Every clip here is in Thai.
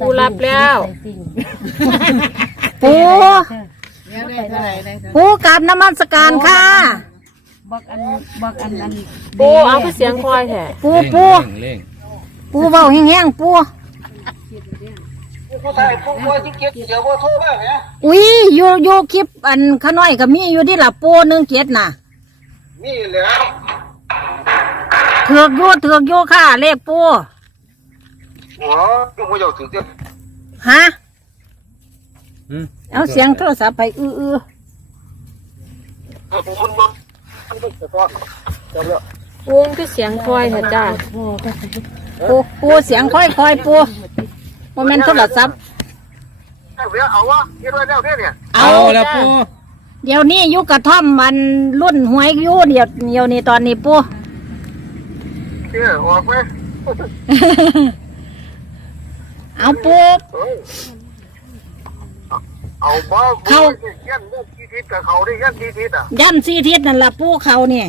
ปูรับแล้ว ปูเดี๋ยวได้เท่าไหร่ได้เท่าไหร่ปูกราบนมัสการค่ะ บักอันบักอันอันปูเอาคือเสียงคอยแท้ปูปูเร่งปูเบาแห้งๆปูผู้ชายผู้ป่วยที่เก็บเสียบ่โทรมาเนี่ยอุ้ยอยู่อยู่คลิปอันขาน้อยก็มีอยู่ที่ละปูหนึ่งเจ็ดน่ะนี่แหละเถือกอยู่เถือกอยู่ค่ะ เลขปู หัวจุ่มหัวเจ้าถือเจ็บฮะอืมเอาเสียงโทรศัพท์ไปอื้ออื้อผมมันมันมันเป็นตัวจำแล้วปูคือเสียงคอยแท้จ้าปูปูเสียงค่อยๆปูโมเมนโทรศัพท์เดี๋ยวเอาวะเฮ็ดไว้แล้วเนี่ยเนี่ยเอาแล้วปูเดี๋ยวนี้อยู่กระท่อมมันรุ่นหวยอยู่เดี๋ยวเดี๋ยวนี้ตอนนี้ปูเดี๋ยวออกไป เอาปูเอ้ยเอาบ่บ่ยันเรื่องที่ทิศกับเขาได้ยันที่ทิศอะยันสีทิศนั่นละปูเขาเนี่ย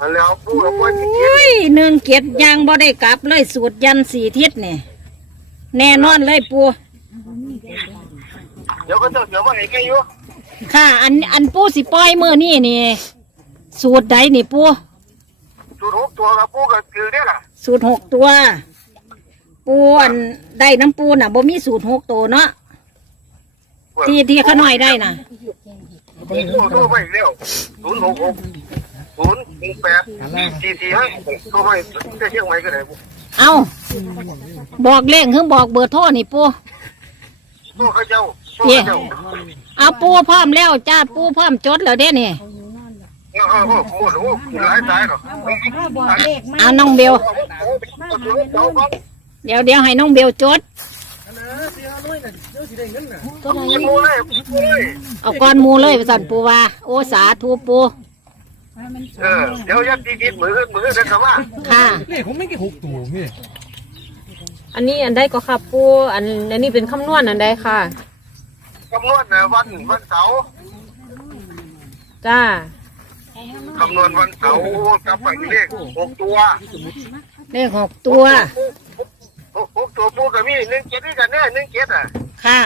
อันแล้วผู้ละคนที่เก็บอุ้ยหนึ่งเกียรยางบ่ได้กลับเลยสูตรยันสีทิศเนี่ยแน่นอนเลยปูเดี๋ยวก็เจ้าเดี๋ยวมาให้แกอยู่ค่ะ อันอันปูสิปล่อยมือนี่นี่ สูตรใดนี่ปูสูตรหกตัวกับผู้ก็คือเนี่ยล่ะสูตรหกตัว ปูอันได้น้ำปูน่ะบ่มีสูตรหกตัวเนาะที่ที่เขาน้อยได้น่ะโทรโทรไปอีกแล้วศูนย์หกหกศูนย์หนึ่งแปดสี่สี่ห้าโทรไปได้เชียงใหม่ก็ได้เอาบอกเลขคือบอกเบอร์โทรนี่ปูโทรเขาเจ้าโทรเขาเจ้าเอาปูพร้อมแล้วจ้าปูพร้อมจดแล้วเด้นี่เออเออโอ้โหหลายสายหรอบอกเลขมาเอาน้องเบลเดี๋ยวเดี๋ยวให้น้องเบลจดมันมูเลยเลยเอาก้อนหมูเลยไปสั่นปูว่า โอ้สาธุปูเออเดี๋ยวยัดดีๆมือมือเดินเข้ามาค่ะ เลขผมไม่กี่หกตัวพี่อันนี้อันใดก็ค่ะปูอันอันนี้เป็นคำนวณอันใดค่ะ คำนวณวันวันเสาร์จ้า คำนวณวันเสาร์กับไปเลขหกตัวเลขหกตัว หกตัวปูกับมีหนึ่งเจ็ดนี่กันแน่หนึ่งเจ็ดอะค่ะ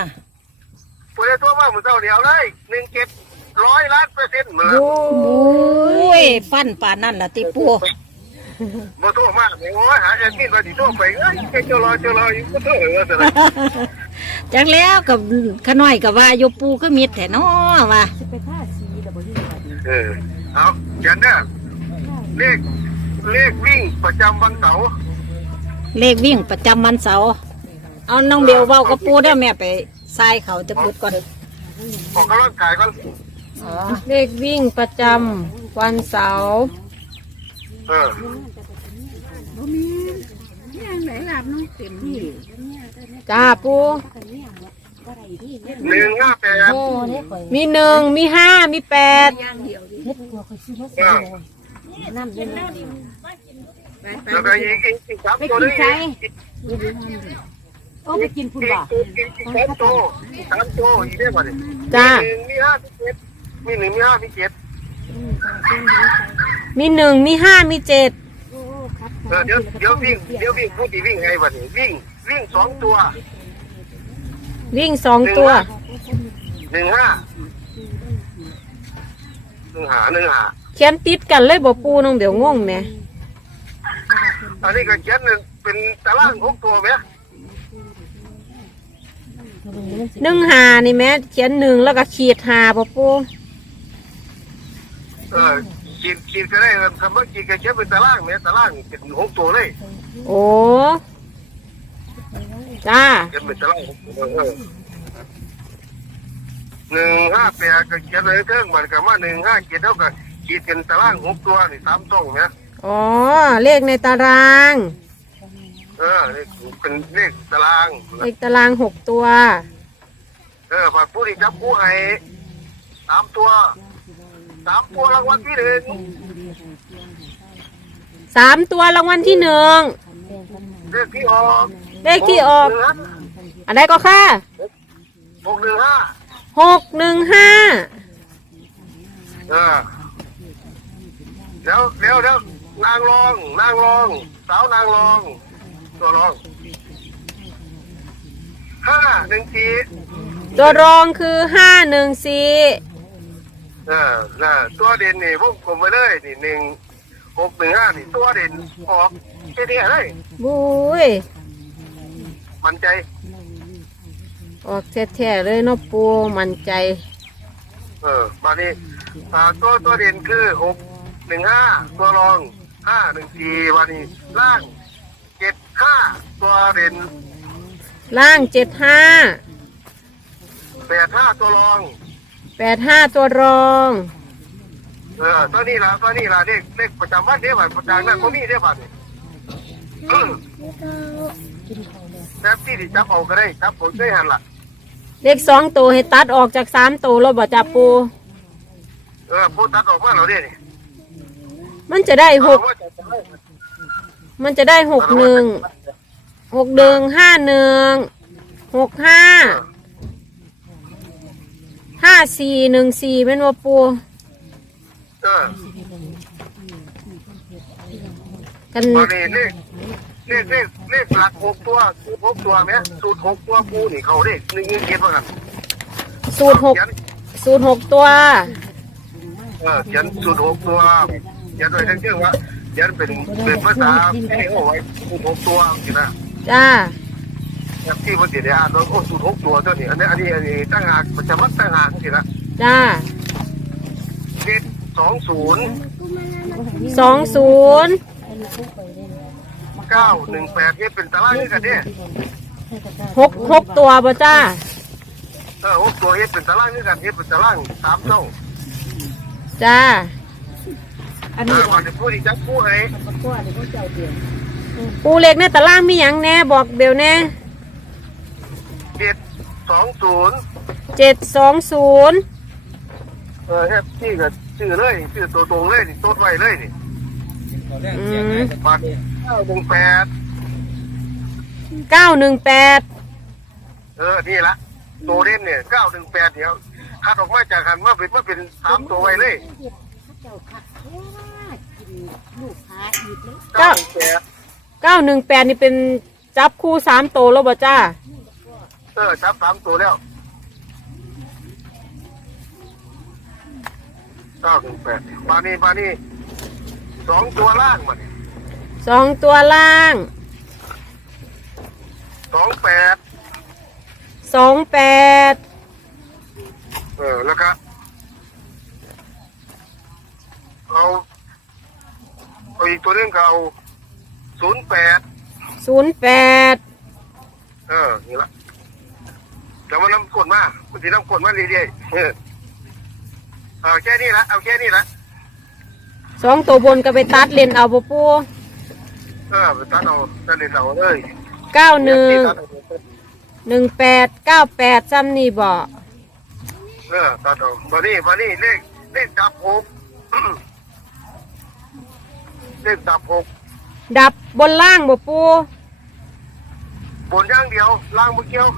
ปูได้ตัวมาเหมือนเจ้าเดียวเลยหนึ่งเจ็ดร้อยล้านเปอร์เซ็นต์เหมือนโอ้ยฟันป่านนั่นล่ะติปูมาโทษมากโอ้ยหาแอดมินมาดิโทษไปเอ้ยเจ้ารอเจ้ารออยู่ก็โทษเหรอสิจักแล้วกับขน้อยกับว่าโยปูก็มีแต่น้อว่าเออเอาเขียนเนี่ยเลขเลขวิ่งประจำวันเสาร์ เลขวิ่งประจำวันเสาร์เอาน้องเบลเว้ากับปูได้อแม่ไปทรายเขาจะพูดก่อนออกกำลังกายก่อนอ๋อเลขวิ่งประจำวันเสาร์เออไหนหลับน้องเต็มที่จ้าปูหนึ่งห้าแปดมีหนึ่งมีห้ามีแปด เออ แล้วก็อีกอีกอีกสามตัวนึงอีกโอ้ไปกินคุณบ่อีกอีกอีกสามตัวสามตัวอีกเรียกว่าเนี่ยจ้าหนึ่งมีห้ามีเจ็ดมีหนึ่งมีห้ามีเจ็ดมีหนึ่งมีห้ามีเจ็ดเออเดี๋ยวเดี๋ยววิ่งเดี๋ยววิ่งพูดดีวิ่งไงวะนี่วิ่งวิ่งสองตัว วิ่งสองตัวหนึ่งห้าหนึ่งหาหนึ่งหาเขียนติดกันเลยบอกปูน้องเดี๋ยวงงไหม อันนี้ก็เขียนเป็นตารางหกตัวไหมหนึ่งหานี่แม่เขียนหนึ่งแล้วก็ขีดหาบอกปูเออขีดขีดก็ได้คำว่าขีดก็เขียนเป็นตารางไหมตารางเป็นหกตัวเลยโอ้จ้าเขียนเป็นตารางหกตัวเออหนึ่งห้าแปดก็เขียนเลยเครื่องมันก็มาหนึ่งห้าเจ็ดเท่ากับขีดเป็นตารางหกตัวนี่สามตรงไหม อ๋อ เลขในตาราง เออนี่เป็นเลขตารางเลขตารางหกตัว เออพอผู้ที่จับผู้ให้สามตัวสามตัวรางวัลที่หนึ่งสามตัวรางวัลที่หนึ่งเลขที่ออกเลขที่ออกหนึ่งห้าอันใดก็ค่ะหกหนึ่งห้าหกหนึ่งห้าเออแล้วแล้วแล้ว นางรอง นางรอง สาวนางรอง ตัวรองห้าหนึ่งสี่ตัวรองคือห้าหนึ่งสี่เออน่ะตัวเด่นนี่พวกผมไปเลยนี่หนึ่งหกหนึ่งห้านี่ตัวเด่นออกแค่นี้เลยบุ้ยมันใจ ออกแท้ๆเลยเนาะปูมั่นใจ เออมานี่อ่าตัวตัวเด่นคือหกหนึ่งห้าตัวรอง ห้าหนึ่งสี่วันนี้ล่างเจ็ดห้าตัวเด่นล่างเจ็ดห้าแปดห้าตัวรองแปดห้าตัวรองเออตัวนี้ละตัวนี้ละเลขเลขประจำวันเดียวบัตรประจำนั่นก็มีเดียวบัตรนี่อืมแบบที่ที่จับเอาก็ได้จับผมได้หันละเลขสองตัวให้ตัดออกจากสามตัวแล้วบ่จับปูเออพูดตัดออกมาเราเนี่ย มันจะได้หกเอาว่าจะได้มันจะได้หกหนึ่งหกหนึ่งห้าหนึ่งหกห้าห้าสี่หนึ่งสี่เป็นว่าปูเออกันตอนนี้เลขเลขเลขเลขหลักหกตัวสูตรหกตัวไหมสูตรหกตัวกูนี่เขาเด็กหนึ่งเก็บมากันสูตรหกเขียนสูตรหกตัวเออเขียนสูตรหกตัวเขี ยนโดยทั้งชื่อว่าเขียนเป็นเป็นภาษาที่เอาไว้สูตรหกตัวสินะจ้าแบบที่มันติดในอ่านว่าโอ้สูตรหกตัวตัวนี้อันนี้อันนี้อันนี้ตั้งหากประจำวัดตั้งหากสินะจ้าเลขสองศูนย์สองศูนย์เก้าหนึ่งแปดนี่เป็นตารางนี่กันเนี่ยหกหกตัวบ่จ้าเออหกตัวเฮ็ดเป็นตารางนี่กันเฮ็ดเป็นตารางสามช่องจ้า อันเอนี้อมาจะพูดอีกจักพูดให้ปูเล็กในตารางมีหยังแน่บอกเดี๋ยวแน่เจ็ดสองศูนย์เจ็ดสองศูนย์เออแฮปปี้กับชื่อเลยชื่อตัวตรงเลยนี่ตัวไว้เลยนี่อืมมาเก้าหนึ่งแปดเก้าหนึ่งแปดเออนี่ละตัวเล่นเนี่ยเก้าหนึ่งแปดเดี๋ยวคัดออกมาจากหันมาเป็นมาเป็นสามตัวไว้เลยเก้าหนึ่งแปดเก้าหนึ่งแปดนี่เป็นจับคู่สามตัวแล้วบ่จ้า เออจับสามตัวแล้วเก้าหนึ่งแปดมานี่มานี่สองตัวล่างมานี่สองตัวล่างสองแปดสองแปดเออแล้วก็เอา เอาอีกตัวหนึงก็เอาศูนย์แปดศูนย์แปดเออนี่ละเดี๋ยวมันน้ำกดมามันจะน้ำกดมาเรื่อยๆเออเอาแค่นี้ละเอาแค่นี้ละสองตัวบนก็ไปตัดเลนเอาบ่ปูเออไปตัดเอาตัดเลยเอาเลยเก้าหนึ่งหนึ่งแปดเก้าแปดซ้ำนี่บ่เออตัดเอามานี่มานี่เลขเลขจับหก เลขจับหกดับบนล่างบ่ปู บนอย่างเดียว ล่างมือเกี่ยว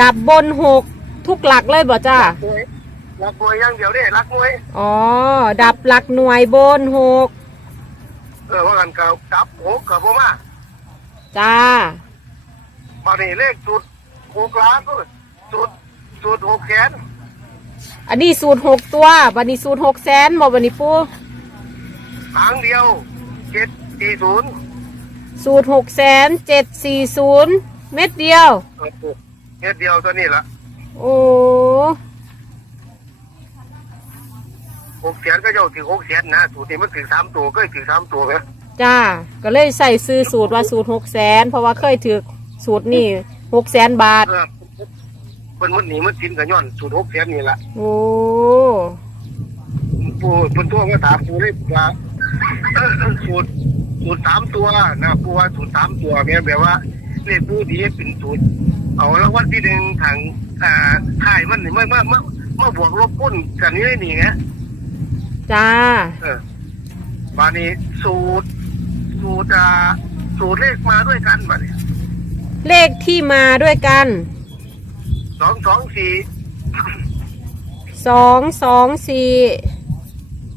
ดับบนหกทุกหลักเลยบ่จ้ามวยรักมวยอย่างเดียวเด้รักมวยอ๋อ ดับหลักหน่วยบนหกเออว่ากันกับจับหกกับพ่อมาจ้า มานี่เลขจุดหกล้านก็จุดจุดหกแขนอันนี้สูตรหกตัว บันนี้สูตรหกแสนบ่บันนี้ปูหางเดียว เจ็ดสี่ศูนย์สูตรหกแสนเจ็ดสี่ศูนย์เม็ดเดียว เม็ดเดียวตัวนี้ละโอ้หกแสนก็เจ้าถึงหกแสนนะสูตรนี้มันถึงสามตัวก็ถึงสามตัวไหมจ้า ก็เลยใส่ซื้อสูตรว่าสูตรหกแสนเพราะว่าเคยถือสูตรนี่หกแสนบาทเออเป็นมันหนีมันสินกับย้อนสูตรหกแสนนี่ละโอ้ปูเป็นตัวก็ถามปูเลยว่า เออเออสูตรสูตรสามตัวนะปูว่าสูตรสามตัวแม่นแบบว่าเลขปูดีเป็นสูตรเอาแล้ววันที่หนึ่งทางอ่าถ่ายมันนี่ไม่มามามาบวกลบปุ้นกันนี่นี่ไงจ้า เออมานี่สูตร สูตรอ่าสูตรเลขมาด้วยกันมาเนี่ยเลขที่มาด้วยกันสองสองสี่สองสองสี่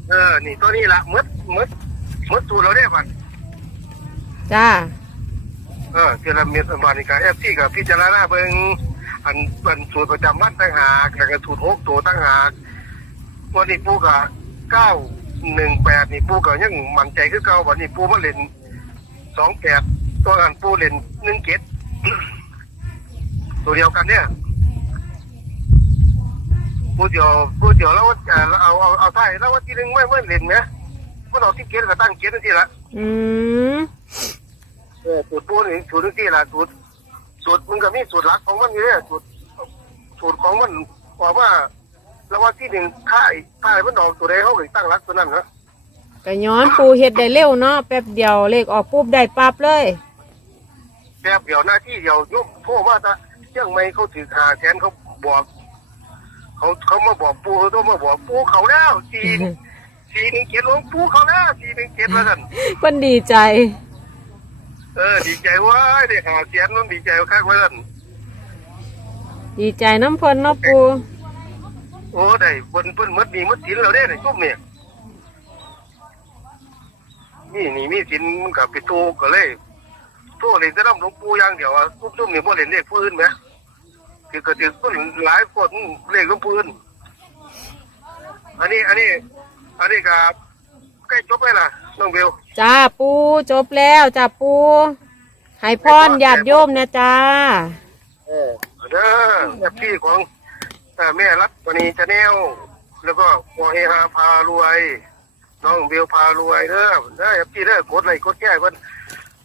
เออ นี่ตัวนี้ละมด มดมดสูตรเราได้ก่อนจ้า เออเทละเม็ดอันบานิกาเอฟซีกับพิจารณาเบิ่งอันเป็นสูตรประจำวันตั้งหากแล้วก็สูตรหกตัวตั้งหากวันนี้ปูกับเก้าหนึ่งแปดนี่ปูกับยังมั่นใจคือเก่าวันนี้ปูมาเล่นสองแปดตัวอันปูเล่นหนึ่งเจ็ดตัวเดียวกันเนี่ยปูเดียวปูเดียวแล้วว่าเอ่อเอาเอาเอาไทยแล้วว่าที่หนึ่งไม่ไม่เล่นไหม ว่าเราที่เกตก็ตั้งเกตนั่นทีละอืมเออสูตรปูนี่สูตรที่ละสูตรสูตรมันก็มีสูตรหลักของมันอยู่เนี่ยสูตรสูตรของมันบอกว่าแล้วว่าที่หนึ่งค่ายค่ายมันดอกตัวใดเขาถึงตั้งรักตัวนั้นนะก็ย้อนปูเฮ็ดได้เร็วเนาะแป๊บเดียวเลขออกปุ๊บได้ปั๊บเลยแบบเดียวหน้าที่เดียวยุบโทษว่าจะเชื่องไม่เขาถือขาแทนเขาบอก เขาเขามาบอกปูเขาต้องมาบอกปูเขาแล้วสี สีหนึ่งเกียรหลวงปูเขาแล้วสีหนึ่งเกียรแล้วกันเพิ่นดีใจ เออ ดีใจเว่าเด็กหาเสียนมันดีใจข้างไว้กันดีใจน้ำเพิ่นเนาะปูโอ้ได้เพิ่นเพิ่นหมดหนี่มดสินแล้วเด้ในซุ่มเนี่ยนี่นี่มีสินมันกับไปโตก็เลยโตเลยจะนำหลวงปู่อย่างเดียวอะซุ่มๆนี่บ่เล่นเลขผู้อื่นไหมคือก็ถือคนหลายคนเลขหลวงปู่อื่นอันนี้ อันนี้ อันนี้ก็ใกล้จบไปล่ะน้องเบลจ้าปูจบแล้วจ้าปูให้พรญาติโยมนะจ้าเออเด้อแม่พี่ของเอ่อแม่รัตมณีชาแนลแล้วก็พอเฮฮาพารวย น้องเบลพารวยเด้อเด้อพี่เด้อกดไลค์กดแชร์เพิ่น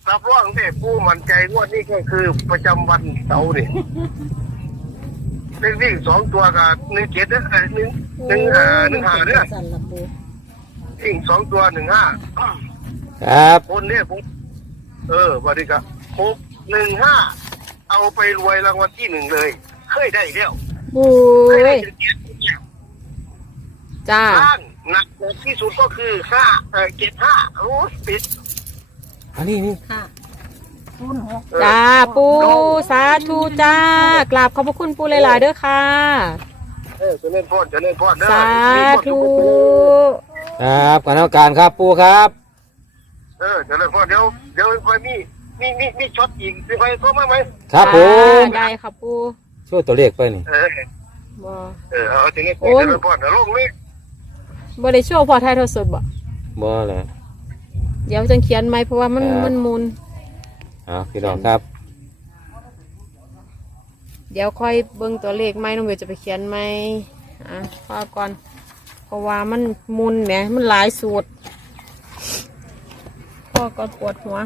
รับรองเด้ผู้มั่นใจงวดนี้ก็คือประจำวันเสาร์นี่ เลขวิ่งสองตัวกับหนึ่งเจ็ดเด้อเอ้ยหนึ่งหนึ่งเอ่อหนึ่งห้าเด้อสั่นละปูวิ่งสองตัวหนึ่งห้าครับบนเนี่ยผมเออวันนี้ก็หกหนึ่งห้าเอาไปรวยรางวัลที่หนึ่งเลย เคยได้แล้วบุเคยได้ยถึงเจ็ดเนี่ยจ้า ล่างหนักที่สุดก็คือห้าเออเจ็ดห้าโอ้ยปิดอันนี้นี่ค่ะ ศูนย์หกเออจ้าปูสาธุจ้ากราบขอบพระคุณปูหลายๆเด้อค่ะ เออจะเล่นพ่อจะเล่นพ่อเด้อสามีพ่อธุทุกคนครับการเอาการครับปูครับ เออจะเล่นพ่อเดี๋ยวเดี๋ยวไปมีมีมีมีช็อตอีกมีใครโทรมาไหมครับผมจ้าได้ครับปูช่วยตัวเลขไปนี่เออบ่เออเอาจะเล่นพ่อโอ้ยจะเล่นพ่อเดี๋ยวลงนี่บ่ได้โชว์พอไทยทอดสดบ่บ่แหละเดี๋ยวจังเขียนไหมเพราะว่ามันครับมันมุน เอ้าพี่น้องครับเดี๋ยวค่อยเบิ่งตัวเลขไหมน้องเบลจะไปเขียนไหมอะพอก่อนเพราะว่ามันมุนเนี่ยมันหลายสูตรพ่อก็ปวดหัว